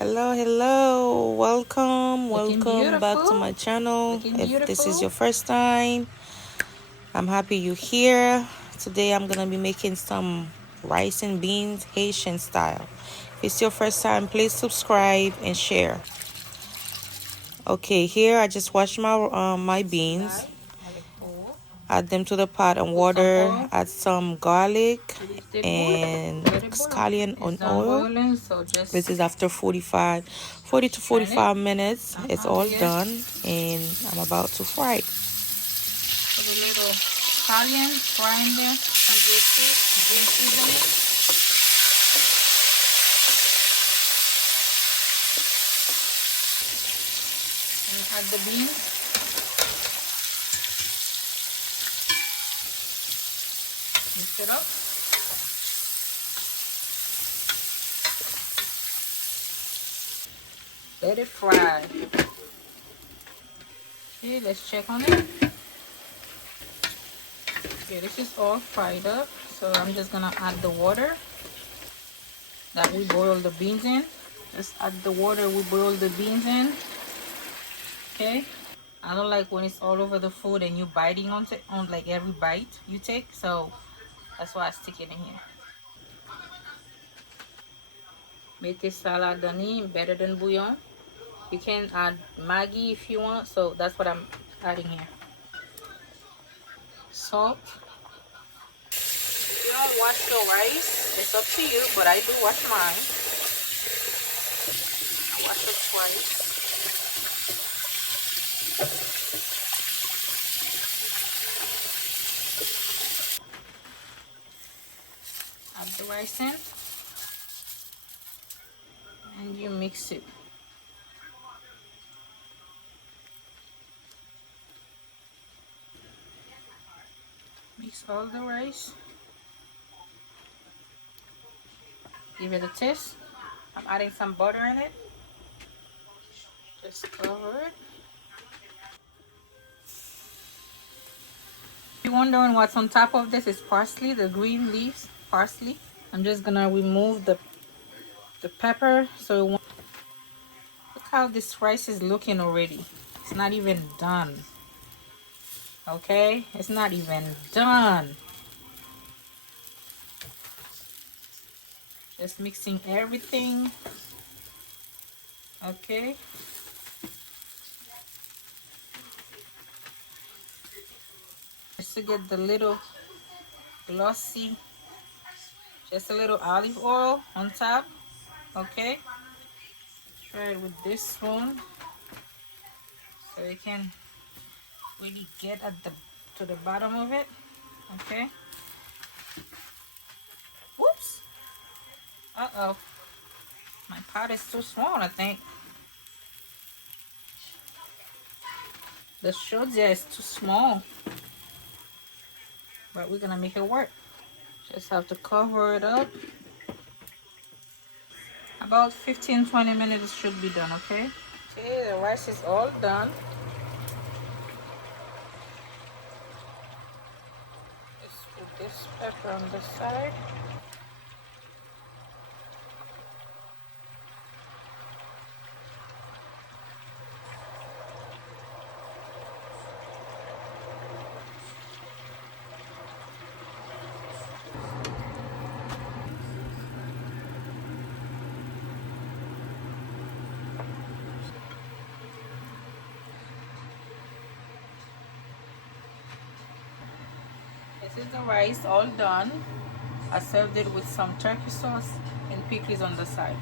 Hello, Looking welcome back to beautiful. my channel. Looking If this is beautiful. your first time, I'm happy you're here. Today I'm gonna be making some rice and beans Haitian style. If it's your first time, please subscribe and share. Okay, here I just washed my beans. Add them to the pot and Put some water. oil. Add some garlic Let it boil. and Let it boil. scallion on It's done oil. boiling, so just This is after 40 to turn it. 45 minutes. It's all Yes. done and I'm about to fry it. Put a little scallion, fry in there. Some green seasoning. And add the beans. Mix it up. Let it fry. Okay, let's check on it. Okay, this is all fried up. So I'm just gonna add the water that we boiled the beans in. Just add the water we boiled the beans in. Okay. I don't like when it's all over the food and you biting on like every bite you take. So that's why I stick it in here. Mettez ça là dedans, better than bouillon. You can add Maggi if you want. So that's what I'm adding here. Salt. If you don't wash your rice, it's up to you, but I do wash mine. I wash it twice. Add the rice in and you mix it. Mix all the rice. Give it a taste. I'm adding some butter in it. Just cover it. If you're wondering what's on top of this, is parsley, the green leaves, parsley. I'm just gonna remove the pepper so it won't. Look how this rice is looking already. It's not even done. Okay, it's not even done. Just mixing everything. Okay. Just to get the little glossy, just a little olive oil on top. Okay. Try it with this spoon so you can really get at to the bottom of it. Okay. Whoops. Uh-oh. My pot is too small, I think. The shodia is too small. But we're gonna make it work. Just have to cover it up. About 15-20 minutes should be done, okay? Okay, the rice is all done. Just put this pepper on the side. This is the rice all done. I served it with some turkey sauce and pickles on the side.